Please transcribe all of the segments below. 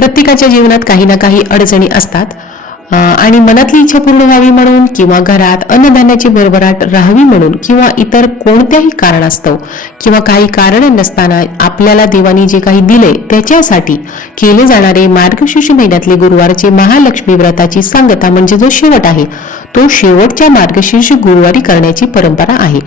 प्रत्येकाच्या जीवनात काही ना काही अडचणी असतात. आणि मनातली इच्छा पूर्ण व्हावी म्हणून किंवा घरात अन्नधान्याची भरभराट राहावी म्हणून किंवा इतर कोणत्याही कारणास्तव किंवा काही कारण नसताना आपल्याला देवानी जे काही दिले त्याच्यासाठी केले जाणारे मार्गशीर्ष महिन्यातले गुरुवारचे महालक्ष्मी व्रताची सांगता म्हणजे जो शेवट आहे तो शेवटच्या मार्गशीर्ष गुरुवारी करण्याची परंपरा आहे.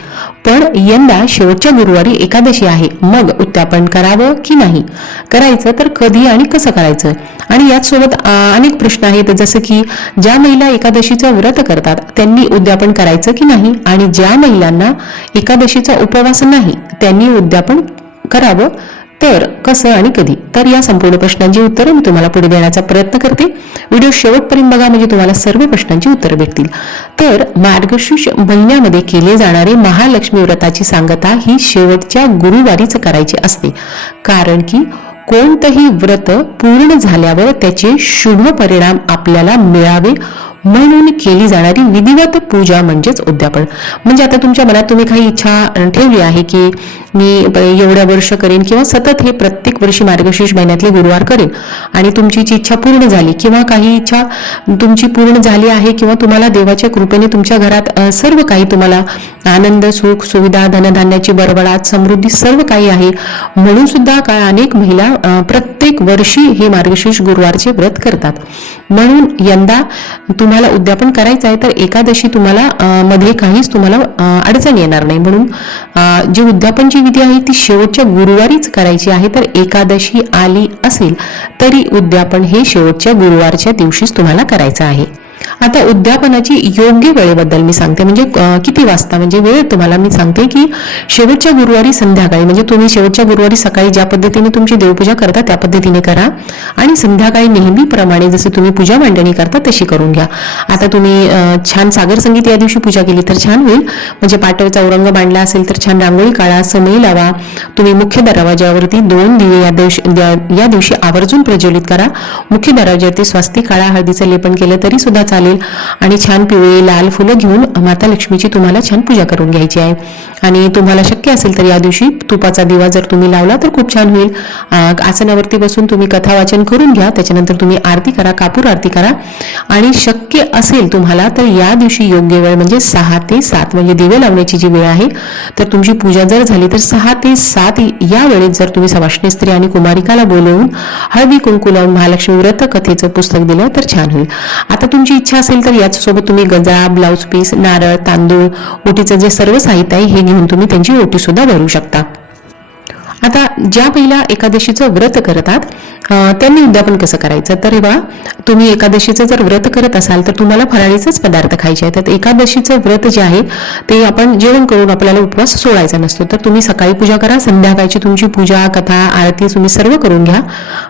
पण यंदा शेवटच्या गुरुवारी एकादशी आहे. मग उद्यापन करावं की नाही? करायचं तर कधी आणि कसं करायचं? आणि याच सोबत अनेक प्रश्न आहेत. जसं की ज्या महिला एकादशीचं व्रत करतात त्यांनी उद्यापन करायचं की नाही? आणि ज्या महिलांना एकादशीचा उपवास नाही त्यांनी उद्यापन करावं? तर कसं आणि कधी? तर या संपूर्ण प्रश्नांची उत्तरं मी तुम्हाला पुढे देण्याचा प्रयत्न करते. व्हिडिओ शेवटपर्यंत बघा म्हणजे तुम्हाला सर्व प्रश्नांची उत्तरं भेटतील. तर मार्गशीर्ष महिन्यामध्ये केले जाणारे महालक्ष्मी व्रताची सांगता ही शेवटच्या गुरुवारीच करायची असते. कारण की कोणतंही व्रत पूर्ण झाल्यावर त्याचे शुभ परिणाम आपल्याला मिळावे म्हणून केली जाणारी विधिवत पूजा म्हणजेच उद्यापन. म्हणजे आता तुमच्या मनात तुम्ही काही इच्छा ठेवली आहे की मी एवढ्या वर्ष करेन किंवा सतत हे प्रत्येक वर्षी मार्गशीर्ष महिन्यातले गुरुवार करेन आणि तुमची जी इच्छा पूर्ण झाली किंवा काही इच्छा तुमची पूर्ण झाली आहे किंवा तुम्हाला देवाच्या कृपेने तुमच्या घरात सर्व काही तुम्हाला आनंद सुख सुविधा धनधान्याची बरबडात समृद्धी सर्व काही आहे. म्हणून सुद्धा काय अनेक महिला प्रत्येक वर्षी हे मार्गशीर्ष गुरुवारचे व्रत करतात. म्हणून यंदा तुम्हाला तुम्हाला उद्यापन करायचं आहे तर एकादशी तुम्हाला अं, मध्ये काहीच तुम्हाला अडचण येणार नाही. म्हणून जी उद्यापनची विधी आहे ती शेवटच्या गुरुवारीच करायची आहे तर एकादशी आली असेल तरी उद्यापन हे शेवटच्या गुरुवारच्या दिवशीच तुम्हाला करायचं आहे. आता उद्यापनाची योग्य वेळेबद्दल मी सांगते. म्हणजे किती वाजता? म्हणजे वेळ तुम्हाला मी सांगते की शेवटच्या गुरुवारी संध्याकाळी म्हणजे तुम्ही शेवटच्या गुरुवारी सकाळी ज्या पद्धतीने तुमची देवपूजा करता त्या पद्धतीने करा. आणि संध्याकाळी नेहमीप्रमाणे जसं तुम्ही पूजा मांडणी करता तशी करून घ्या. आता तुम्ही छान सागर संगीत या दिवशी पूजा केली तर छान होईल. म्हणजे पाटवचा औरंग बांधला असेल तर छान रांगोळी काढा समई लावा. तुम्ही मुख्य दरवाजावरती दोन दिवे या दिवशी या- दिवशी आवर्जून प्रज्वलित करा. मुख्य दरवाजावरती स्वास्तिक काळा हळदीचं लेपन केलं तरी सुद्धा चालेल. चालेल. आणि छान पिवळे लाल फुलं घेऊन माता लक्ष्मीची तुम्हाला छान पूजा करून घ्यायची आहे. आणि तुम्हाला शक्य असेल तर या दिवशी तुपाचा दिवा जर तुम्ही लावला तर खूप छान होईल. आसनावरती बसून तुम्ही कथा वाचन करून घ्या. त्याच्यानंतर तुम्ही आरती करा कापूर आरती करा. आणि शक्य असेल तुम्हाला तर या दिवशी योग्य वेळ म्हणजे सहा ते सात म्हणजे दिवे लावण्याची जी वेळ आहे तर तुमची पूजा जर झाली तर सहा ते सात या वेळेत जर तुम्ही सवाष्णी स्त्री आणि कुमारिकाला बोलवून हळदी कुंकू लावून महालक्ष्मी व्रत कथेचं पुस्तक दिलं तर छान होईल. आता तुमची इच्छा असेल तर याच्यासोबत तुम्ही गजा ब्लाऊज पीस नारळ तांदूळ ओटीचं जे सर्व साहित्य आहे हे घेऊन तुम्ही त्यांची ओटी सुद्धा भरू शकता. आता ज्या महिला एकादशीचं व्रत करतात त्यांनी उद्यापन कसं करायचं? तर बा तुम्ही एकादशीचं जर व्रत करत असाल तर तुम्हाला फराळीचेच पदार्थ खायचे आहेत. तर एकादशीचं व्रत जे आहे ते आपण जेवण करून आपल्याला उपवास सोडायचा नसतो. तर तुम्ही सकाळी पूजा करा संध्याकाळची तुमची पूजा कथा आरती तुम्ही सर्व करून घ्या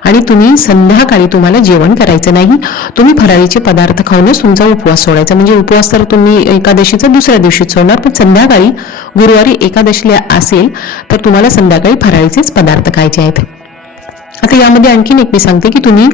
आणि तुम्ही संध्याकाळी तुम्हाला जेवण करायचं नाही. तुम्ही फराळीचे पदार्थ खाऊनच तुमचा उपवास सोडायचा. म्हणजे उपवास तर तुम्ही एकादशीचा दुसऱ्या दिवशीच सोडणार पण संध्याकाळी गुरुवारी एकादशीला असेल तर तुम्हाला संध्याकाळी फराळीचेच पदार्थ खायचे आहेत. आता यामध्ये आणखीन एक मी सांगते की तुम्ही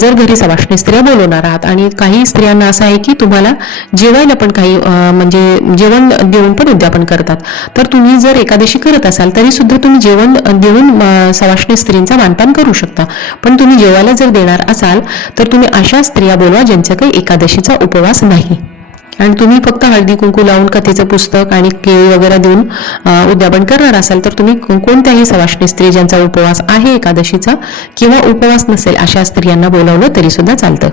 जर घरी सवाष्णी स्त्रिया बोलवणार आहात आणि काही स्त्रियांना असं आहे की तुम्हाला जेवायला पण काही म्हणजे जेवण देऊन पण उद्यापन करतात. तर तुम्ही जर एकादशी करत असाल तरी सुद्धा तुम्ही जेवण देऊन सवाष्णी स्त्रींचा मानपान करू शकता. पण तुम्ही जेवायला जर देणार असाल तर तुम्ही अशा स्त्रिया बोलवा ज्यांचा काही एकादशीचा उपवास नाही. आणि तुम्ही फक्त हळदी कुंकू लावून कथेचं पुस्तक आणि केळी वगैरे देऊन उद्यापन करणार असाल तर तुम्ही कोणत्याही सवाष्णी स्त्री ज्यांचा उपवास आहे एकादशीचा किंवा उपवास नसेल अशा स्त्रियांना बोलावलं तरी सुद्धा चालतं.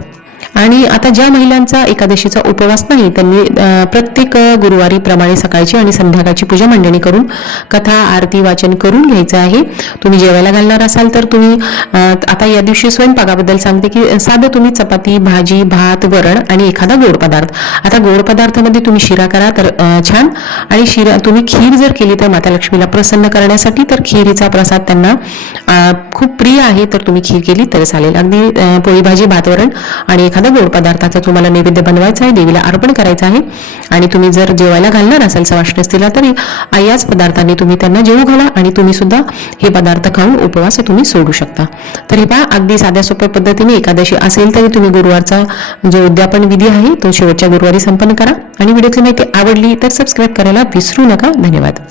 आणि आता ज्या महिलांचा एकादशीचा उपवास नाही त्यांनी प्रत्येक गुरुवारी प्रमाणे सकाळची आणि संध्याकाळची पूजा मांडणी करून कथा आरती वाचन करून घ्यायचं आहे. तुम्ही जेवायला घालणार असाल तर तुम्ही आता या दिवशी स्वयंपाकाबद्दल सांगते की साधं तुम्ही चपाती भाजी भात वरण आणि एखादा गोड पदार्थ. आता गोड पदार्थामध्ये तुम्ही शिरा करा तर छान. आणि शिरा तुम्ही खीर जर केली तर माता लक्ष्मीला प्रसन्न करण्यासाठी तर खिरीचा प्रसाद त्यांना खूप प्रिय आहे तर तुम्ही खीर केली तर चालेल. अगदी पोळी भाजी भात वरण आणि एखादा गोड पदार्थाचा तुम्हाला नैवेद्य बनवायचा आहे देवीला अर्पण करायचं आहे. आणि तुम्ही जर जेवायला घालणार असाल सवाष्ण तरी याच पदार्थाने तुम्ही त्यांना जेवू घाला आणि तुम्ही सुद्धा हे पदार्थ खाऊन उपवास तुम्ही सोडू शकता. तर हे पहा अगदी साध्या सोप्या पद्धतीने एकादशी असेल तरी तुम्ही गुरुवारचा जो उद्यापन विधी आहे तो शेवटच्या गुरुवारी संपन्न करा. आणि व्हिडिओची माहिती आवडली तर सबस्क्राईब करायला विसरू नका. धन्यवाद.